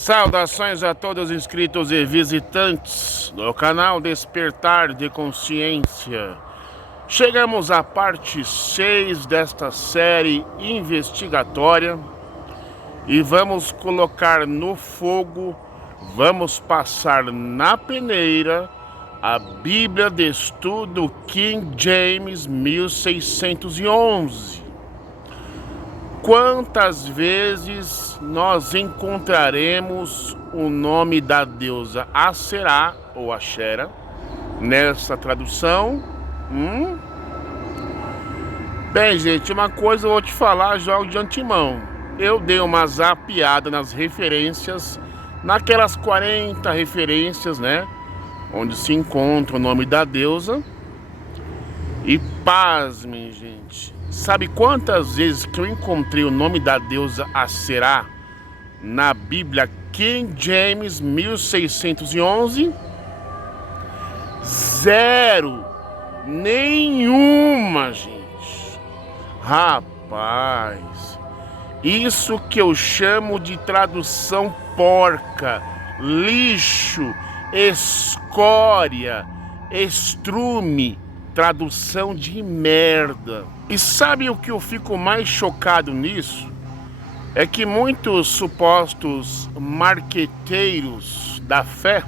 Saudações a todos os inscritos e visitantes do canal Despertar de Consciência. Chegamos à parte 6 desta série investigatória e vamos colocar no fogo, vamos passar na peneira a Bíblia de Estudo King James 1611. Quantas vezes nós encontraremos o nome da deusa Aserá ou Axera nessa tradução? Bem, gente, uma coisa eu vou te falar já de antemão. Eu dei uma zapiada nas referências, naquelas 40 referências, né? Onde se encontra o nome da deusa. E pasmem, gente. Sabe quantas vezes que eu encontrei o nome da deusa Aserá na Bíblia King James 1611? Zero! Nenhuma, gente! Rapaz! Isso que eu chamo de tradução porca, lixo, escória, estrume, tradução de merda. E sabe o que eu fico mais chocado nisso? É que muitos supostos marqueteiros da fé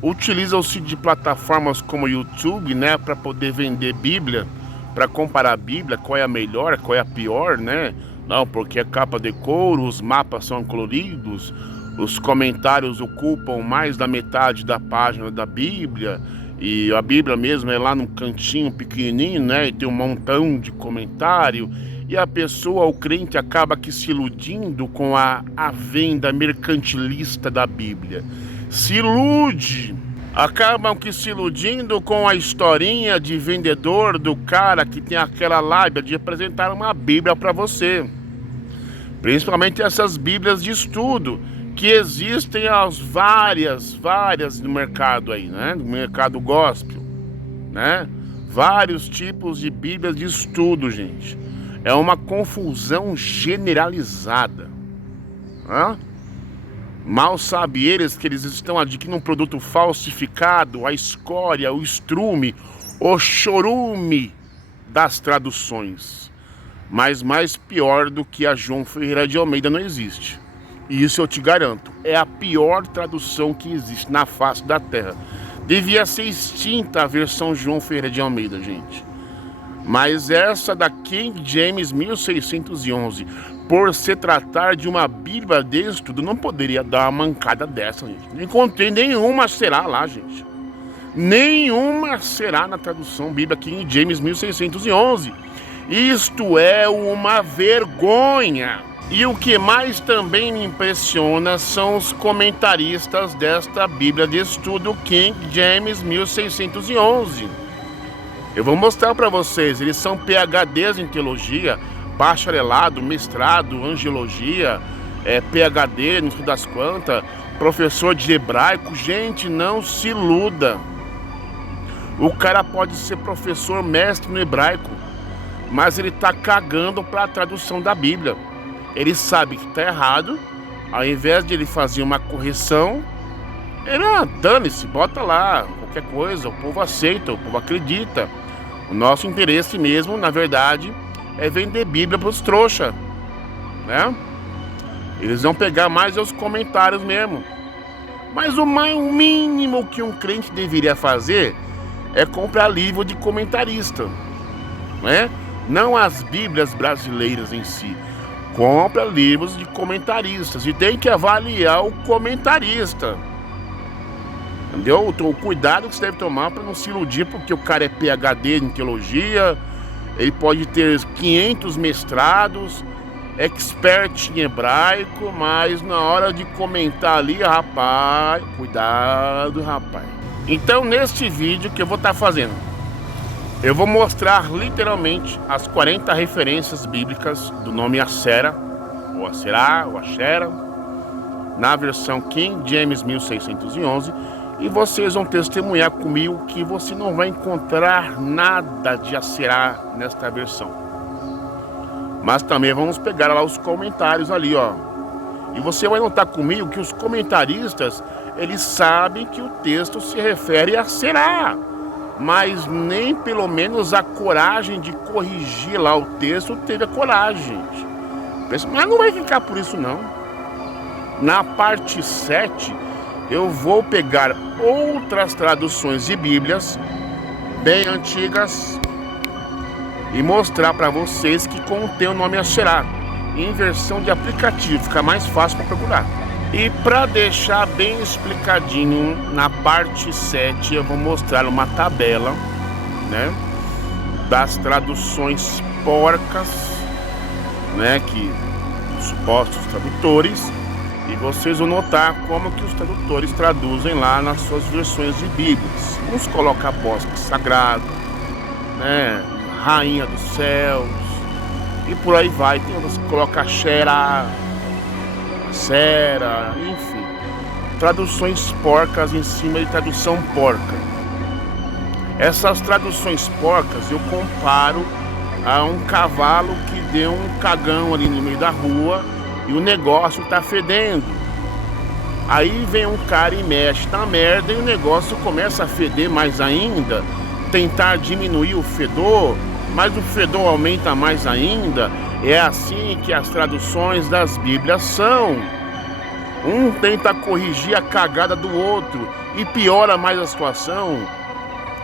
utilizam-se de plataformas como o YouTube, né, para poder vender Bíblia, para comparar a Bíblia, qual é a melhor, qual é a pior, né? Não, porque é capa de couro, os mapas são coloridos, os comentários ocupam mais da metade da página da Bíblia. E a Bíblia mesmo é lá num cantinho pequenininho, né? E tem um montão de comentário. E a pessoa, o crente, acaba que se iludindo com a venda mercantilista da Bíblia. Se ilude! Acabam que se iludindo com a historinha de vendedor do cara que tem aquela lábia de apresentar uma Bíblia para você. Principalmente essas Bíblias de estudo, que existem as várias no mercado aí, né? No mercado gospel, né? Vários tipos de Bíblias de estudo, gente. É uma confusão generalizada, né? Mal sabe eles que eles estão adquirindo um produto falsificado, a escória, o estrume, o chorume das traduções. Mas mais pior do que a João Ferreira de Almeida não existe. E isso eu te garanto, é a pior tradução que existe na face da terra. Devia ser extinta a versão João Ferreira de Almeida, gente. Mas essa da King James 1611, por se tratar de uma Bíblia de estudo, não poderia dar uma mancada dessa, gente. Não encontrei nenhuma será lá, gente. Nenhuma será na tradução Bíblia King James 1611. Isto é uma vergonha. E o que mais também me impressiona são os comentaristas desta Bíblia de estudo King James 1611. Eu vou mostrar para vocês, eles são PhDs em teologia, bacharelado, mestrado, angelologia, PhD, não sei das quantas, professor de hebraico. Gente, não se iluda. O cara pode ser professor, mestre no hebraico, mas ele tá cagando para a tradução da Bíblia. Ele sabe que está errado, ao invés de ele fazer uma correção, ele, dane-se, bota lá, qualquer coisa, o povo aceita, o povo acredita. O nosso interesse mesmo, na verdade, é vender Bíblia para os trouxas, né? Eles vão pegar mais os comentários mesmo. Mas o mínimo que um crente deveria fazer é comprar livro de comentarista, né? Não as Bíblias brasileiras em si. Compra livros de comentaristas e tem que avaliar o comentarista. Entendeu? O cuidado que você deve tomar para não se iludir, porque o cara é PhD em teologia, ele pode ter 500 mestrados, expert em hebraico, mas na hora de comentar ali, rapaz, cuidado, rapaz. Então, neste vídeo que eu vou estar fazendo, eu vou mostrar literalmente as 40 referências bíblicas do nome Aserá, ou Aserá, ou Axera, na versão King James 1611, e vocês vão testemunhar comigo que você não vai encontrar nada de Aserá nesta versão. Mas também vamos pegar lá os comentários ali, ó. E você vai notar comigo que os comentaristas, eles sabem que o texto se refere a Será, mas nem pelo menos a coragem de corrigir lá o texto teve a coragem, gente. Mas não vai ficar por isso não. Na parte 7, eu vou pegar outras traduções de Bíblias bem antigas e mostrar para vocês que contém o nome Asherá em versão de aplicativo, fica mais fácil para procurar. E para deixar bem explicadinho, na parte 7 eu vou mostrar uma tabela, né, das traduções porcas, né, que os supostos tradutores, e vocês vão notar como que os tradutores traduzem lá nas suas versões de Bíblias. Uns colocam bosque sagrado, né, rainha dos céus, e por aí vai. Tem uns que colocam Xera, Sera, enfim, traduções porcas em cima de tradução porca. Essas traduções porcas eu comparo a um cavalo que deu um cagão ali no meio da rua e o negócio tá fedendo. Aí vem um cara e mexe na merda e o negócio começa a feder mais ainda, tentar diminuir o fedor, mas o fedor aumenta mais ainda. É assim que as traduções das Bíblias são. Um tenta corrigir a cagada do outro e piora mais a situação,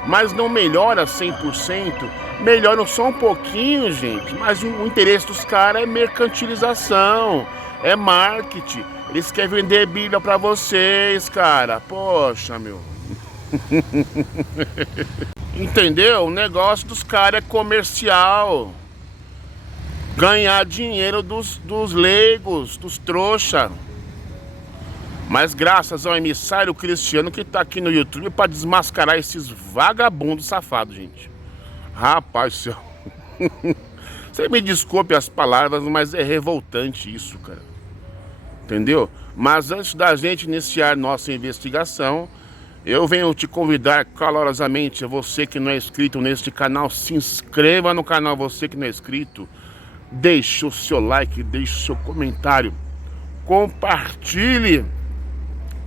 mas não melhora 100%, melhora só um pouquinho, gente. Mas o interesse dos caras é mercantilização, é marketing. Eles querem vender Bíblia pra vocês, cara. Poxa, meu. Entendeu? O negócio dos caras é comercial. Ganhar dinheiro dos leigos, dos trouxa. Mas graças ao emissário Cristiano que tá aqui no YouTube para desmascarar esses vagabundos safados, gente. Rapaz do céu. Você me desculpe as palavras, mas é revoltante isso, cara. Entendeu? Mas antes da gente iniciar nossa investigação, eu venho te convidar calorosamente, você que não é inscrito neste canal, se inscreva no canal, você que não é inscrito. Deixe o seu like, deixe o seu comentário, compartilhe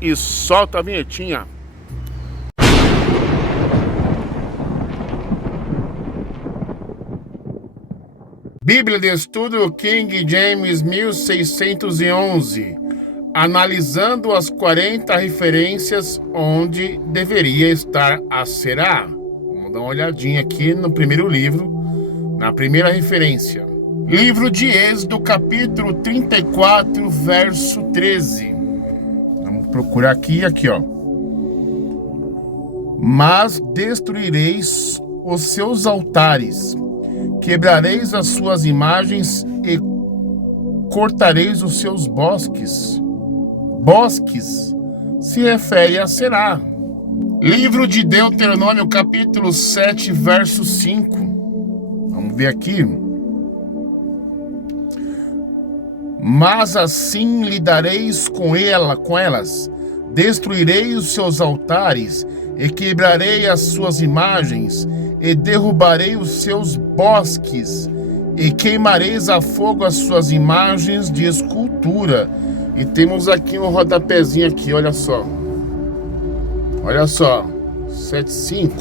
e solta a vinhetinha. Bíblia de Estudo King James 1611, analisando as 40 referências onde deveria estar a Será. Vamos dar uma olhadinha aqui no primeiro livro, na primeira referência. Livro de Êxodo, capítulo 34, verso 13. Vamos procurar aqui, ó. Mas destruireis os seus altares, quebrareis as suas imagens e cortareis os seus bosques. Bosques se refere a Será. Livro de Deuteronômio, capítulo 7, verso 5. Vamos ver aqui. Mas assim lidareis com elas, destruirei os seus altares, e quebrarei as suas imagens, e derrubarei os seus bosques, e queimareis a fogo as suas imagens de escultura. E temos aqui um rodapézinho aqui, olha só. Olha só, 7,5.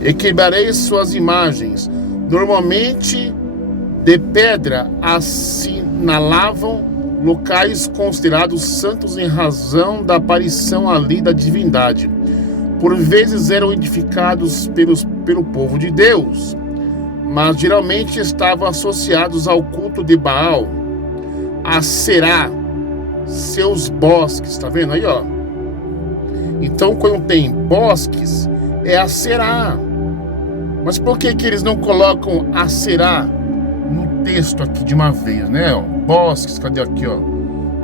E quebrarei suas imagens. Normalmente de pedra assinalavam locais considerados santos em razão da aparição ali da divindade. Por vezes eram edificados pelo povo de Deus, mas geralmente estavam associados ao culto de Baal, a Será, seus bosques, tá vendo aí, ó? Então, quando tem bosques, é a Será. Mas por que eles não colocam a Será no texto aqui de uma vez, né? Ó, bosques, cadê aqui, ó?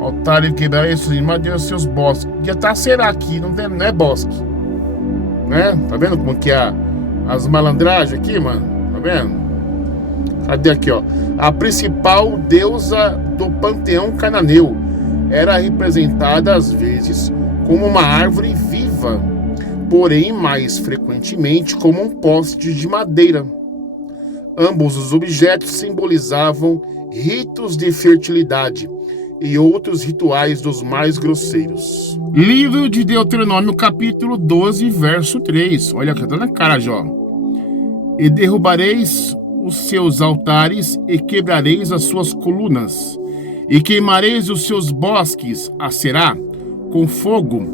Altar e quebrar esses imagens, seus bosques. Já tá Será aqui, não é bosque, né? Tá vendo como que é as malandragens aqui, mano? Tá vendo? Cadê aqui, ó? A principal deusa do panteão cananeu era representada às vezes como uma árvore viva, porém mais frequentemente como um poste de madeira. Ambos os objetos simbolizavam ritos de fertilidade e outros rituais dos mais grosseiros. Livro de Deuteronômio, capítulo 12, verso 3. Olha aqui, tá na cara, Jó. E derrubareis os seus altares e quebrareis as suas colunas, e queimareis os seus bosques, Aserá, com fogo,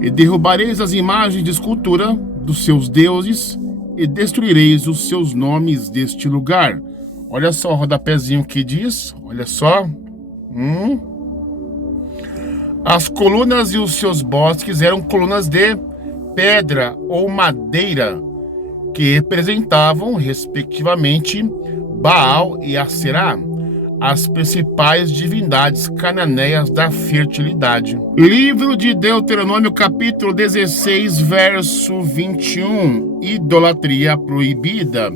e derrubareis as imagens de escultura dos seus deuses, e destruireis os seus nomes deste lugar. Olha só o rodapézinho que diz, olha só. As colunas e os seus bosques eram colunas de pedra ou madeira, que representavam, respectivamente, Baal e Aserá, as principais divindades cananeias da fertilidade. Livro de Deuteronômio, capítulo 16, verso 21. Idolatria proibida.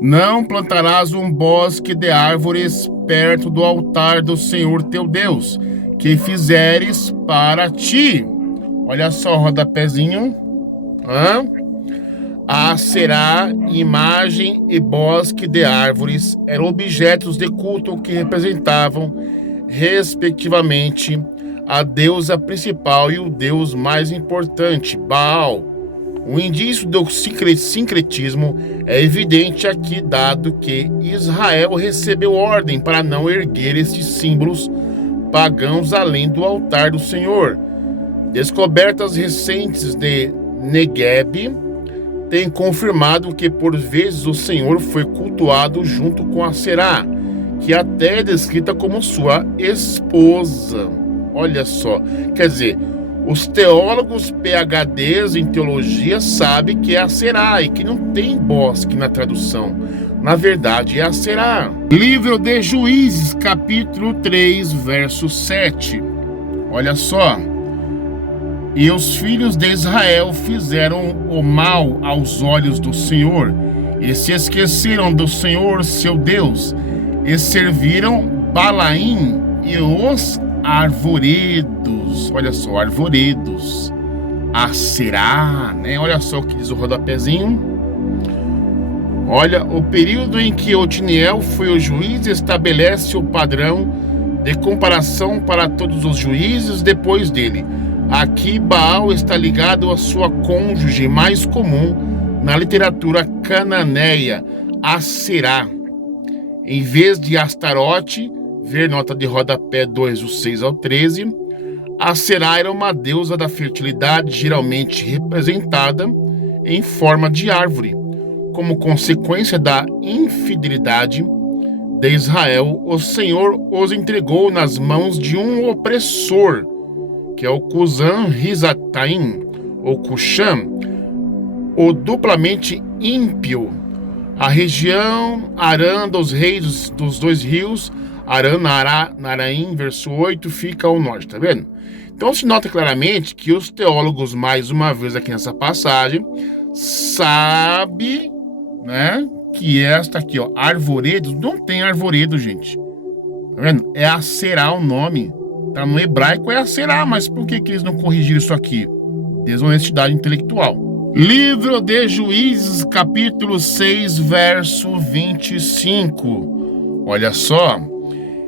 Não plantarás um bosque de árvores perto do altar do Senhor teu Deus, que fizeres para ti. Olha só o rodapézinho. Aserá, imagem e bosque de árvores eram objetos de culto que representavam, respectivamente, a deusa principal e o deus mais importante, Baal. O indício do sincretismo é evidente aqui, dado que Israel recebeu ordem para não erguer estes símbolos pagãos além do altar do Senhor. Descobertas recentes de Negueb têm confirmado que por vezes o Senhor foi cultuado junto com Aserá, que até é descrita como sua esposa. Olha só, quer dizer, os teólogos PhDs em teologia sabem que é Aserá e que não tem bosque na tradução. Na verdade, é Aserá. Livro de Juízes, capítulo 3, verso 7. Olha só. E os filhos de Israel fizeram o mal aos olhos do Senhor, e se esqueceram do Senhor, seu Deus, e serviram Balaim e os arvoredos. Olha só, arvoredos. Aserá, né? Olha só o que diz o rodapézinho. Olha, o período em que Otiniel foi o juiz estabelece o padrão de comparação para todos os juízes depois dele. Aqui, Baal está ligado à sua cônjuge mais comum na literatura cananeia, Aserá. Em vez de Astarote, ver nota de rodapé 2, do 6 ao 13, Aserá era uma deusa da fertilidade, geralmente representada em forma de árvore. Como consequência da infidelidade de Israel, o Senhor os entregou nas mãos de um opressor, que é o Cusã-Risataim, ou Cuxã, o duplamente ímpio. A região Arã dos reis dos dois rios, Arã, Naraim, verso 8, fica ao norte, tá vendo? Então se nota claramente que os teólogos, mais uma vez aqui nessa passagem, sabem, né, que esta aqui, ó, arvoredo, não tem arvoredo, gente. Tá vendo? É Aserá o nome. Tá no hebraico é Aserá, mas por que eles não corrigiram isso aqui? Desonestidade intelectual. Livro de Juízes, capítulo 6, verso 25. Olha só.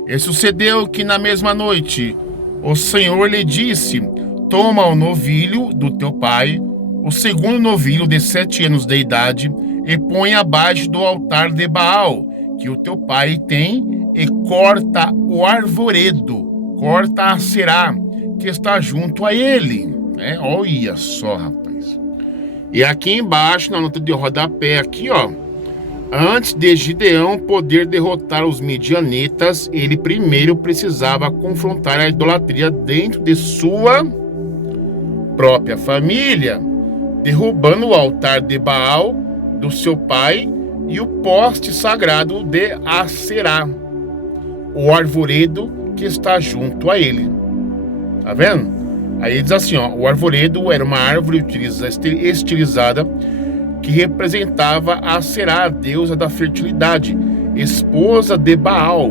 E sucedeu que na mesma noite o Senhor lhe disse: toma o novilho do teu pai, o segundo novilho de 7 anos de idade, e põe abaixo do altar de Baal, que o teu pai tem, e corta o arvoredo. Corta a Aserá, que está junto a ele. Olha só, rapaz. E aqui embaixo, na nota de rodapé, aqui, ó. Antes de Gideão poder derrotar os midianitas, ele primeiro precisava confrontar a idolatria dentro de sua própria família, derrubando o altar de Baal, do seu pai, e o poste sagrado de Aserá, o arvoredo que está junto a ele. Tá vendo? Aí diz assim, ó, o arvoredo era uma árvore estilizada que representava a Aserá, a deusa da fertilidade, esposa de Baal,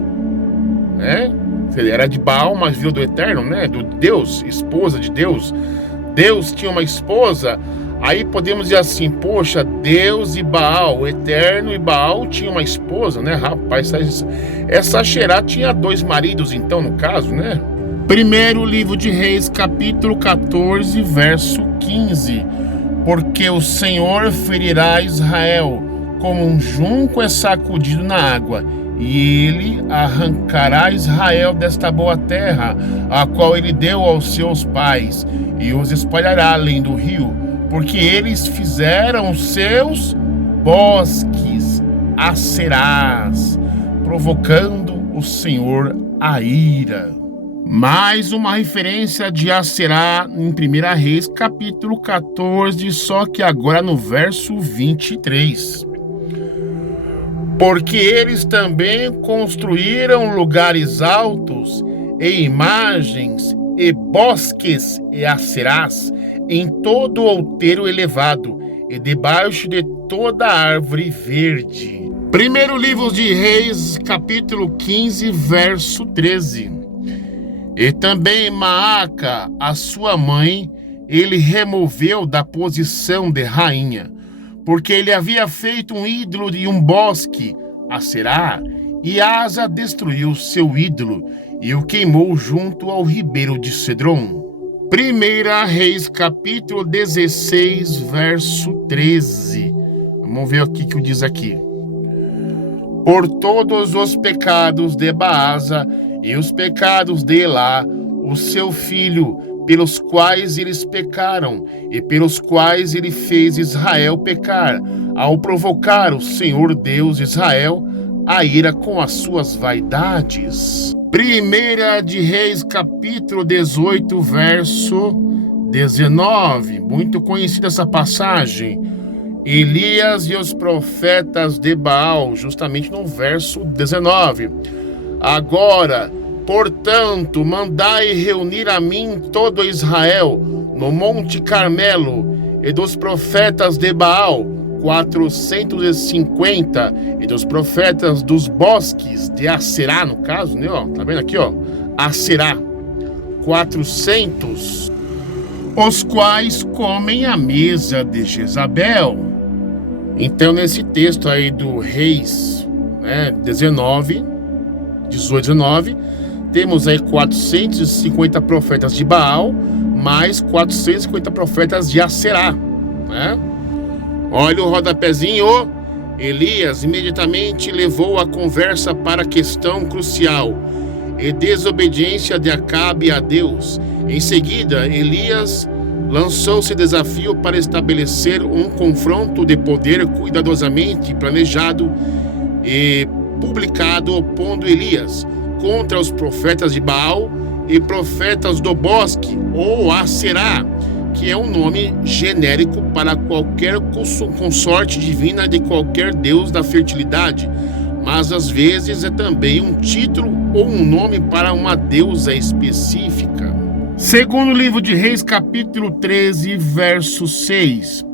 né? Era de Baal, mas virou do Eterno, né? Do Deus, esposa de Deus. Deus tinha uma esposa, Aí podemos dizer assim, poxa, Deus e Baal, o Eterno e Baal tinha uma esposa, né? Rapaz, essa Asherá tinha 2 maridos, então, no caso, né? Primeiro livro de Reis, capítulo 14, verso 15. Porque o Senhor ferirá Israel, como um junco é sacudido na água, e ele arrancará Israel desta boa terra, a qual ele deu aos seus pais, e os espalhará além do rio, porque eles fizeram seus bosques acerás, provocando o Senhor a ira. Mais uma referência de Aserá em 1 Reis, capítulo 14, só que agora no verso 23. Porque eles também construíram lugares altos e imagens e bosques e acerás em todo o outeiro elevado e debaixo de toda árvore verde. Primeiro livro de Reis, capítulo 15, verso 13. E também Maaca, a sua mãe, ele removeu da posição de rainha, porque ele havia feito um ídolo de um bosque, Aserá, e Asa destruiu seu ídolo e o queimou junto ao ribeiro de Cedron. 1 Reis, capítulo 16, verso 13. Vamos ver o que diz aqui. Por todos os pecados de Baasa e os pecados de Elá, o seu filho, pelos quais eles pecaram e pelos quais ele fez Israel pecar, ao provocar o Senhor Deus de Israel a ira com as suas vaidades. 1 de Reis, capítulo 18, verso 19. Muito conhecida essa passagem. Elias e os profetas de Baal, justamente no verso 19. Agora, portanto, mandai reunir a mim todo Israel no Monte Carmelo, e dos profetas de Baal 450, e dos profetas dos bosques de Aserá, no caso, né? Ó, tá vendo aqui, ó? Aserá 400, os quais comem a mesa de Jezabel. Então, nesse texto aí do Reis, né, 18, 19, temos aí 450 profetas de Baal, mais 450 profetas de Aserá, né? Olha o rodapézinho. Elias imediatamente levou a conversa para a questão crucial e desobediência de Acabe a Deus. Em seguida, Elias lançou-se desafio para estabelecer um confronto de poder cuidadosamente planejado e publicado, opondo Elias contra os profetas de Baal e profetas do bosque, ou Aserá, que é um nome genérico para qualquer consorte divina de qualquer deus da fertilidade, mas às vezes é também um título ou um nome para uma deusa específica. Segundo livro de Reis, capítulo 13, verso 6.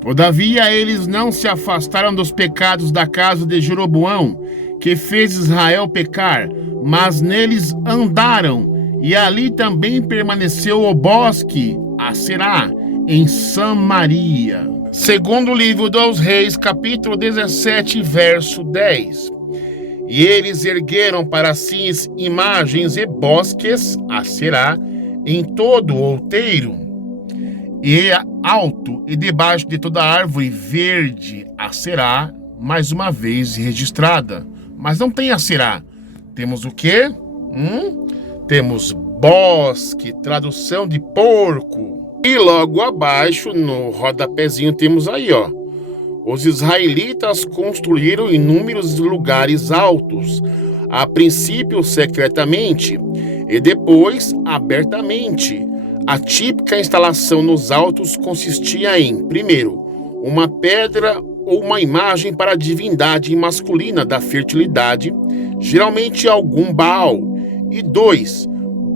Todavia eles não se afastaram dos pecados da casa de Jeroboão, que fez Israel pecar, mas neles andaram, e ali também permaneceu o bosque, Aserá, em Samaria. Segundo livro dos Reis, capítulo 17, verso 10. E eles ergueram para si imagens e bosques, Aserá, em todo o outeiro, e alto e debaixo de toda árvore verde, Aserá, mais uma vez registrada. Mas não tem Aserá. Temos o quê? Temos bosque, tradução de porco. E logo abaixo, no rodapézinho, temos aí, ó. Os israelitas construíram inúmeros lugares altos, a princípio secretamente e depois abertamente. A típica instalação nos altos consistia em, primeiro, uma pedra ou uma imagem para a divindade masculina da fertilidade, geralmente algum Baal, e 2,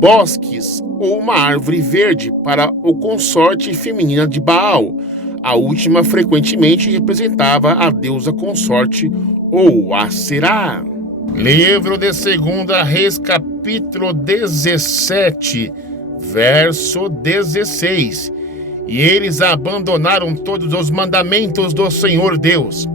bosques ou uma árvore verde para o consorte feminina de Baal. A última frequentemente representava a deusa consorte ou Aserá. Livro de 2 Reis, capítulo 17, verso 16. E eles abandonaram todos os mandamentos do Senhor Deus,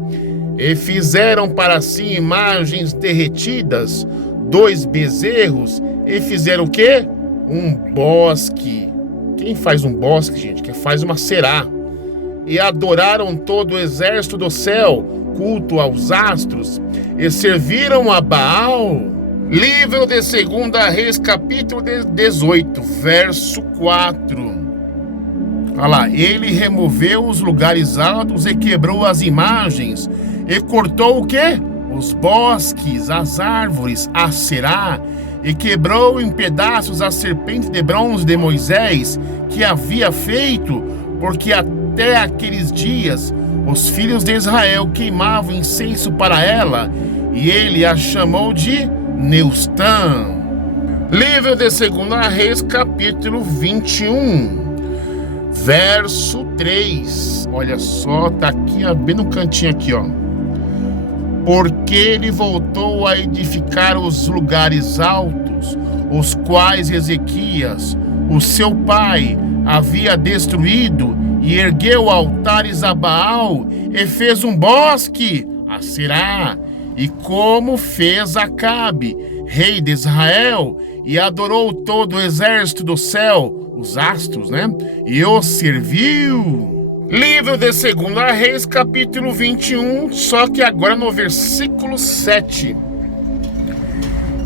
e fizeram para si imagens derretidas, 2 bezerros, e fizeram o quê? Um bosque. Quem faz um bosque, gente? Quem faz uma será. E adoraram todo o exército do céu, culto aos astros, e serviram a Baal. Livro de 2 Reis, capítulo 18, verso 4. Olha lá, ele removeu os lugares altos e quebrou as imagens, e cortou o quê? Os bosques, as árvores, a será, e quebrou em pedaços a serpente de bronze de Moisés, que havia feito, porque até aqueles dias os filhos de Israel queimavam incenso para ela, e ele a chamou de Neustã. Livro de 2 Reis, capítulo 21, verso 3. Olha só, tá aqui, ó, bem no cantinho aqui, ó. Porque ele voltou a edificar os lugares altos, os quais Ezequias, o seu pai, havia destruído, e ergueu altares a Baal, e fez um bosque a Será, e como fez Acabe, rei de Israel, e adorou todo o exército do céu, os astros, né? E os serviu. Livro de 2 Reis, capítulo 21, só que agora no versículo 7.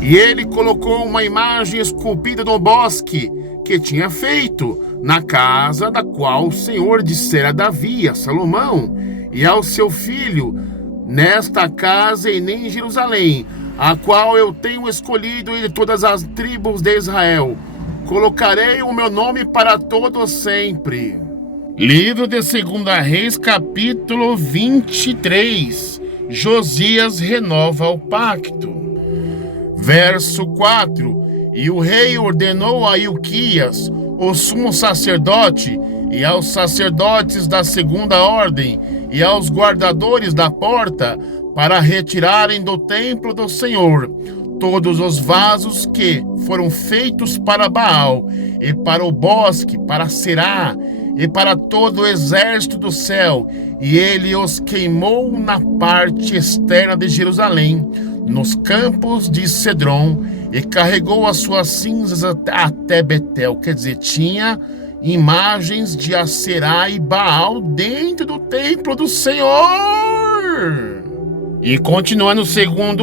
E ele colocou uma imagem esculpida no bosque que tinha feito, na casa da qual o Senhor dissera a Davi, a Salomão, e ao seu filho, nesta casa e nem em Jerusalém, a qual eu tenho escolhido de todas as tribos de Israel. Colocarei o meu nome para todo sempre. Livro de 2 Reis, capítulo 23. Josias renova o pacto. Verso 4. E o rei ordenou a Ilquias, o sumo sacerdote, e aos sacerdotes da segunda ordem, e aos guardadores da porta, para retirarem do templo do Senhor todos os vasos que foram feitos para Baal, e para o bosque, para Será, e para todo o exército do céu, e ele os queimou na parte externa de Jerusalém, nos campos de Cedron, e carregou as suas cinzas até Betel. Quer dizer, tinha imagens de Aserá e Baal dentro do templo do Senhor. E continua no 2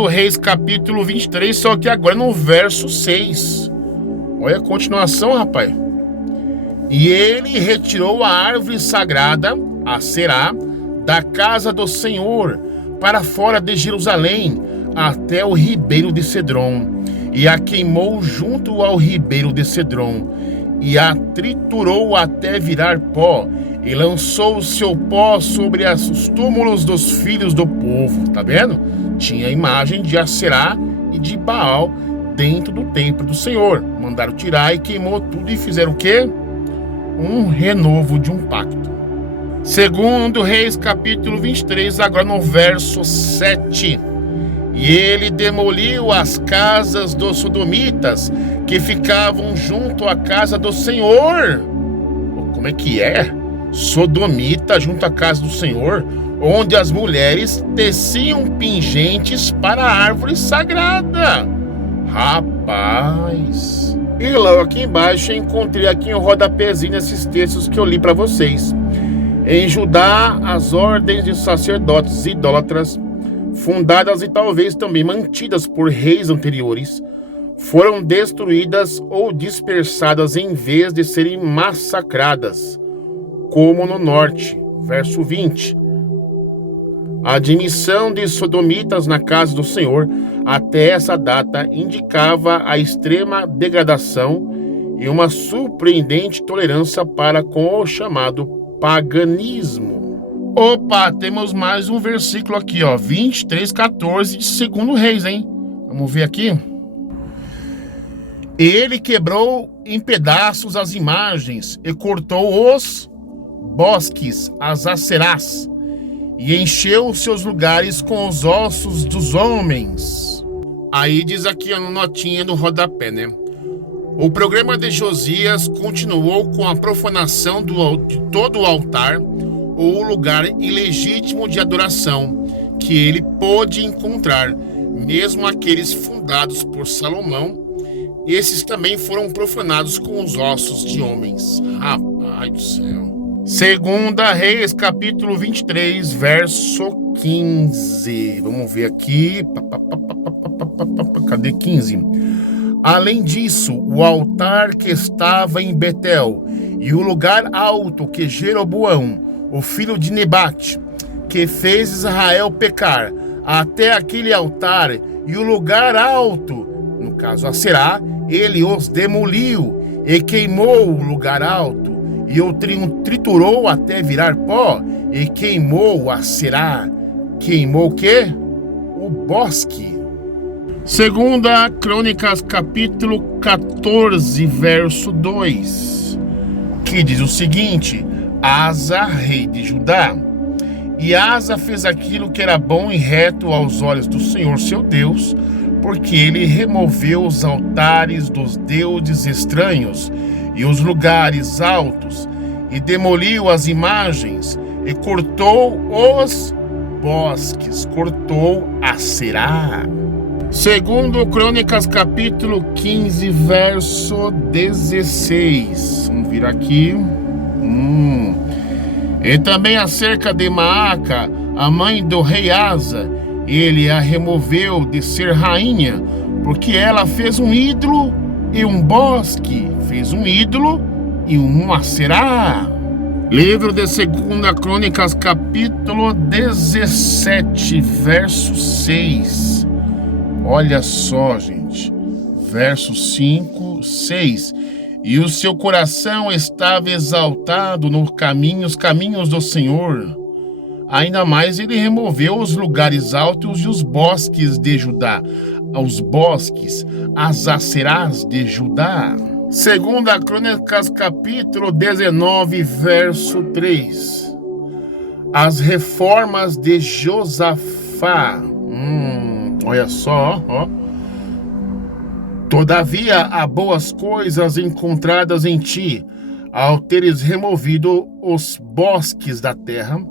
Reis, capítulo 23, só que agora no verso 6. Olha a continuação, rapaz. E ele retirou a árvore sagrada, a Será, da casa do Senhor, para fora de Jerusalém, até o ribeiro de Cedron, e a queimou junto ao ribeiro de Cedron, e a triturou até virar pó, e lançou o seu pó sobre os túmulos dos filhos do povo. Tá vendo? Tinha a imagem de Aserá e de Baal dentro do templo do Senhor. Mandaram tirar e queimou tudo, e fizeram o quê? Um renovo de um pacto. 2 Reis, capítulo 23, agora no verso 7. E ele demoliu as casas dos sodomitas que ficavam junto à casa do Senhor. Como é que é? Sodomita junto à casa do Senhor, onde as mulheres teciam pingentes para a árvore sagrada. Rapaz! E logo aqui embaixo eu encontrei aqui um rodapézinho nesses textos que eu li para vocês. Em Judá, as ordens de sacerdotes idólatras, fundadas e talvez também mantidas por reis anteriores, foram destruídas ou dispersadas em vez de serem massacradas, como no norte. Verso 20. A admissão de sodomitas na casa do Senhor até essa data indicava a extrema degradação e uma surpreendente tolerância para com o chamado paganismo. Opa, temos mais um versículo aqui, ó, 23:14 de 2 Reis, hein? Vamos ver aqui. Ele quebrou em pedaços as imagens e cortou os bosques, as aserás, e encheu os seus lugares com os ossos dos homens. Aí diz aqui a notinha do rodapé, né? O programa de Josias continuou com a profanação de todo o altar ou lugar ilegítimo de adoração que ele pôde encontrar, mesmo aqueles fundados por Salomão. Esses também foram profanados com os ossos de homens. Rapaz do céu. Segunda Reis, capítulo 23, verso 15. Vamos ver aqui. Cadê 15? Além disso, o altar que estava em Betel e o lugar alto que Jeroboão, o filho de Nebate, que fez Israel pecar, até aquele altar e o lugar alto, no caso Aserá, ele os demoliu e queimou o lugar alto e o triturou até virar pó e queimou Aserá. Queimou o quê? O bosque. Segunda Crônicas, capítulo 14, verso 2, que diz o seguinte: Asa, rei de Judá. E Asa fez aquilo que era bom e reto aos olhos do Senhor seu Deus, porque ele removeu os altares dos deuses estranhos e os lugares altos, e demoliu as imagens, e cortou os bosques, cortou Aserá. Segundo Crônicas, capítulo 15, verso 16. Vamos vir aqui. E também acerca de Maaca, a mãe do rei Asa, ele a removeu de ser rainha, porque ela fez um ídolo e um bosque, fez um ídolo e um Aserá. Livro de Segunda Crônicas, capítulo 17, verso 6. Olha só, gente, verso 5, 6. E o seu coração estava exaltado nos caminhos do Senhor. Ainda mais ele removeu os lugares altos e os bosques de Judá, os bosques, as Aserás de Judá. Segunda Crônicas, capítulo 19, verso 3. As reformas de Josafá. Olha só, ó. Todavia há boas coisas encontradas em ti, ao teres removido os bosques da terra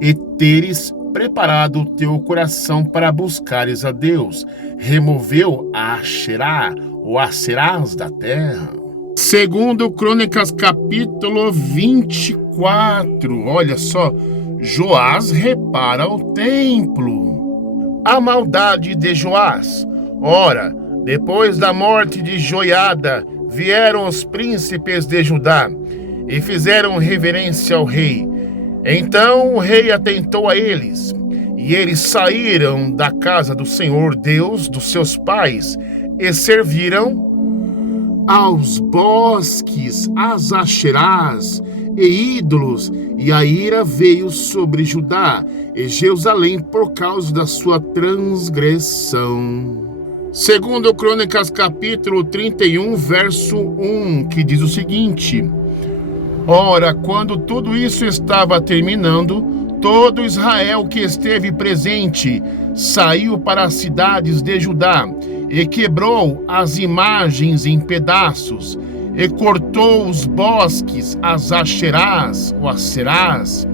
e teres preparado o teu coração para buscares a Deus. Removeu a Asherá, ou Aserás da terra. Segundo Crônicas, capítulo 24. Olha só, Joás repara o templo. A maldade de Joás. Ora, depois da morte de Joiada, vieram os príncipes de Judá e fizeram reverência ao rei. Então o rei atentou a eles, e eles saíram da casa do Senhor Deus dos seus pais e serviram aos bosques, às Asherás e ídolos, e a ira veio sobre Judá e Jerusalém por causa da sua transgressão. Segundo Crônicas, capítulo 31, verso 1, que diz o seguinte: Ora, quando tudo isso estava terminando, todo Israel que esteve presente saiu para as cidades de Judá e quebrou as imagens em pedaços e cortou os bosques, as Asherás ou Aserás,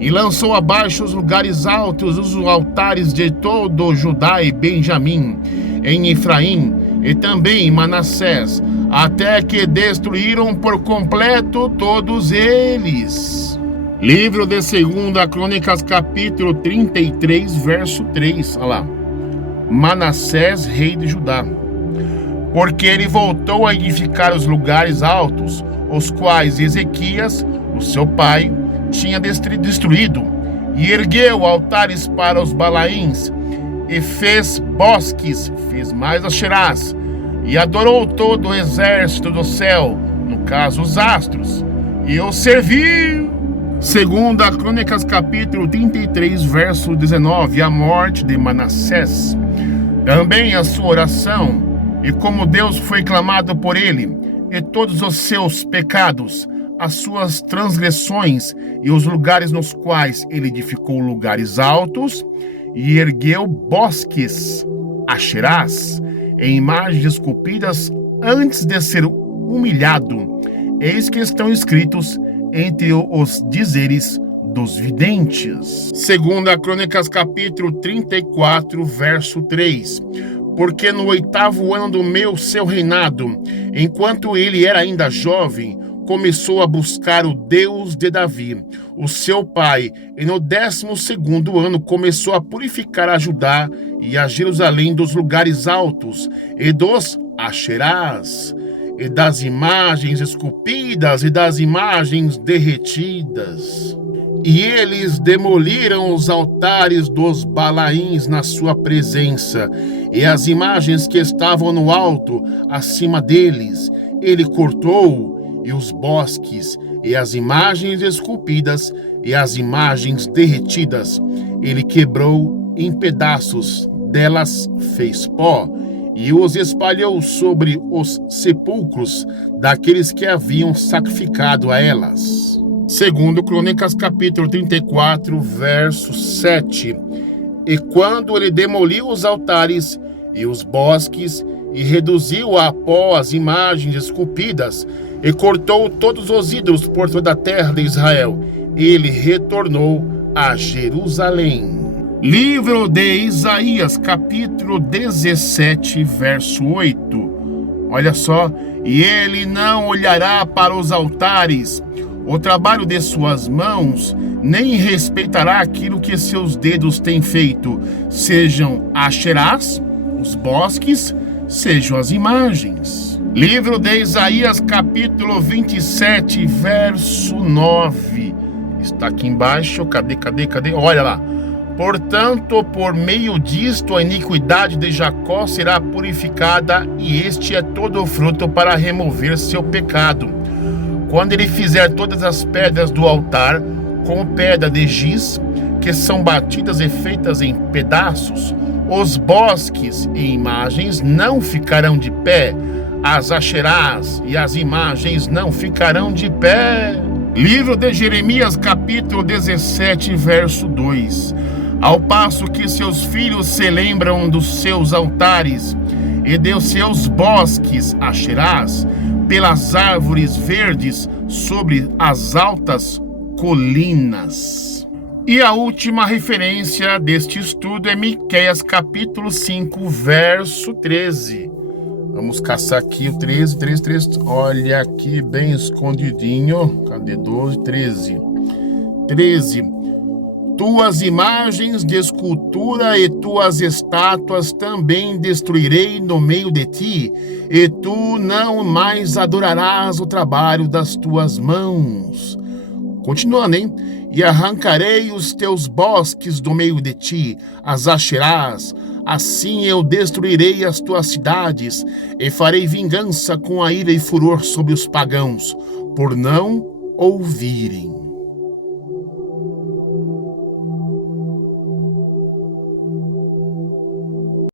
e lançou abaixo os lugares altos, os altares de todo Judá e Benjamim, em Efraim e também em Manassés, até que destruíram por completo todos eles. Livro de 2 Crônicas, capítulo 33, verso 3. Olha lá. Manassés, rei de Judá. Porque ele voltou a edificar os lugares altos, os quais Ezequias, o seu pai, tinha destruído, e ergueu altares para os Balaíns, e fez bosques, fez mais Asherás, e adorou todo o exército do céu, no caso os astros, e os serviu. Segunda Crônicas, capítulo 33, verso 19, a morte de Manassés. Também a sua oração, e como Deus foi clamado por ele, e todos os seus pecados, as suas transgressões e os lugares nos quais ele edificou lugares altos e ergueu bosques, Asherás, em imagens esculpidas antes de ser humilhado. Eis que estão escritos entre os dizeres dos videntes. Segunda Crônicas, capítulo 34, verso 3. Porque no 8º ano do seu reinado, enquanto ele era ainda jovem, começou a buscar o Deus de Davi, o seu pai, e no 12º ano começou a purificar a Judá e a Jerusalém dos lugares altos e dos Asherás, e das imagens esculpidas e das imagens derretidas. E eles demoliram os altares dos Balaíns na sua presença, e as imagens que estavam no alto, acima deles, ele cortou, e os bosques, e as imagens esculpidas, e as imagens derretidas, ele quebrou em pedaços, delas fez pó, e os espalhou sobre os sepulcros daqueles que haviam sacrificado a elas. Segundo Crônicas, capítulo 34, verso 7. E quando ele demoliu os altares e os bosques, e reduziu a pó as imagens esculpidas, e cortou todos os ídolos por toda a terra de Israel, ele retornou a Jerusalém. Livro de Isaías, capítulo 17, verso 8. Olha só, e ele não olhará para os altares, o trabalho de suas mãos, nem respeitará aquilo que seus dedos têm feito, sejam Asherás, os bosques, sejam as imagens. Livro de Isaías, capítulo 27, verso 9. Está aqui embaixo, cadê? Olha lá. Portanto, por meio disto, a iniquidade de Jacó será purificada, e este é todo o fruto para remover seu pecado. Quando ele fizer todas as pedras do altar, como pedra de giz, que são batidas e feitas em pedaços, os bosques e imagens não ficarão de pé, as Asherás e as imagens não ficarão de pé. Livro de Jeremias, capítulo 17, verso 2. Ao passo que seus filhos se lembram dos seus altares e de seus bosques Asherás, pelas árvores verdes sobre as altas colinas. E a última referência deste estudo é Miqueias, capítulo 5, verso 13. Vamos caçar aqui o 13. Olha aqui, bem escondidinho. Cadê 12? 13. Tuas imagens de escultura e tuas estátuas também destruirei no meio de ti, e tu não mais adorarás o trabalho das tuas mãos. Continuando, hein? E arrancarei os teus bosques do meio de ti, as Asherás. Assim eu destruirei as tuas cidades, e farei vingança com a ira e furor sobre os pagãos, por não ouvirem.